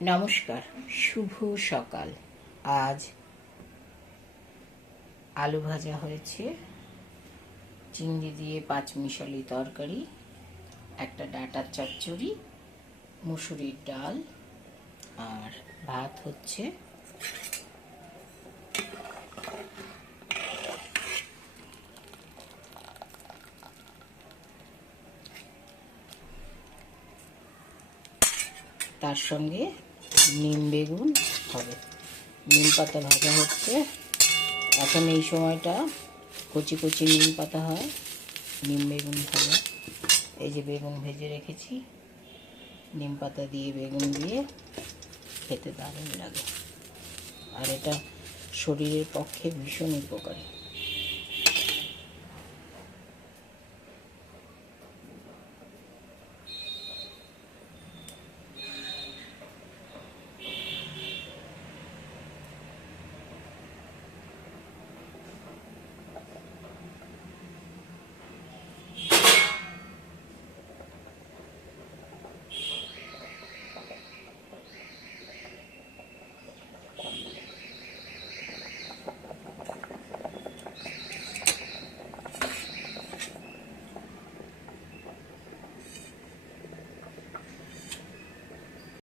নমস্কার, শুভ সকাল। আজ আলু ভাজা হয়েছে, চিংড়ি দিয়ে পাঁচমিশালি তরকারি, একটা ডাঁটার চচ্চড়ি, মুসুরির ডাল আর ভাত হচ্ছে। তার সঙ্গে নিম বেগুন হবে। নিম পাতা ভাজা হচ্ছে। এখন এই সময়টা কচি কচি নিম পাতা হয়, নিম বেগুন ভাজা। এই যে বেগুন ভেজে রেখেছি, নিম পাতা দিয়ে বেগুন দিয়ে খেতে দারুণ লাগে, আর এটা শরীরের পক্ষে ভীষণ উপকারী।